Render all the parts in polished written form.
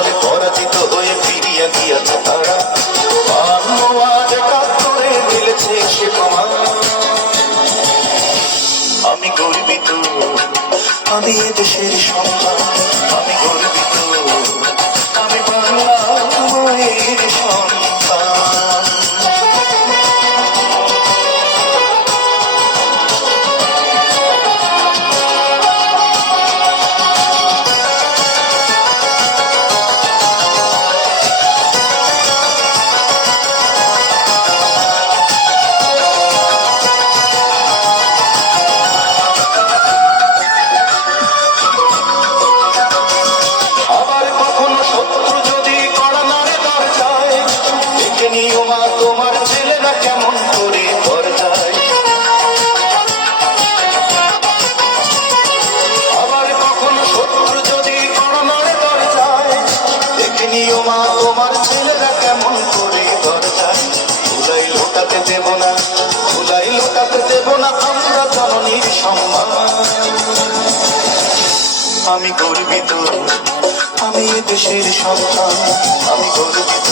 বলে পরাজিত হয়ে ফিরিয়া গিয়াছে তারা, আজ করে মিলেছে সে প্রমাণ। আমি গর্বিত, আমি দেশের সন্তান, আমি গর্বিত, আমি বাংলা মায়ের সন্তান। তোমার ছেলেরা কেমন করে ঘর যায়, আবার কখনো শত্রু যদি করোনারে ঘর যায়, দেখে নিও মা তোমার ছেলেরা কেমন করে ঘর যায়। ধুলাই লোটাতে দেব না, ধুলাই লোটাতে দেব না আমরা জননীর সম্মান। আমি গর্বিত, আমি দেশের সন্তান, আমি গর্বিত,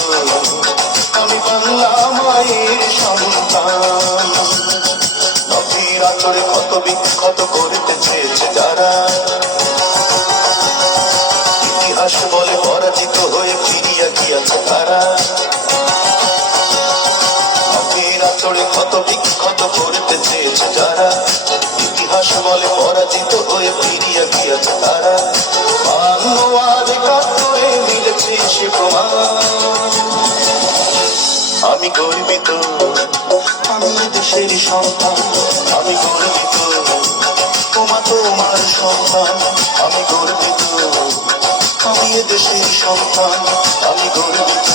আমি বাংলা মায়ের সন্তান। নদীর আচরে ক্ষত বিক্ষত করিতে চেয়েছে যারা, ইতিহাস বলে পরাজিত হয়ে ফিরিয়া গিয়াছে তারা। নদীর আচরে ক্ষত বিক্ষত করিতে চেয়েছে যারা, ইতিহাস বলে পরাজিত হয়ে ফিরিয়া গিয়াছে তারা। আজ করে মিলেছে সে প্রমাণ। আমি গর্বিত, আমি দেশের সন্তান, আমি গর্বিত, তোমার সন্তান, আমি গর্বিত, আমি দেশের সন্তান, আমি গর্বিত।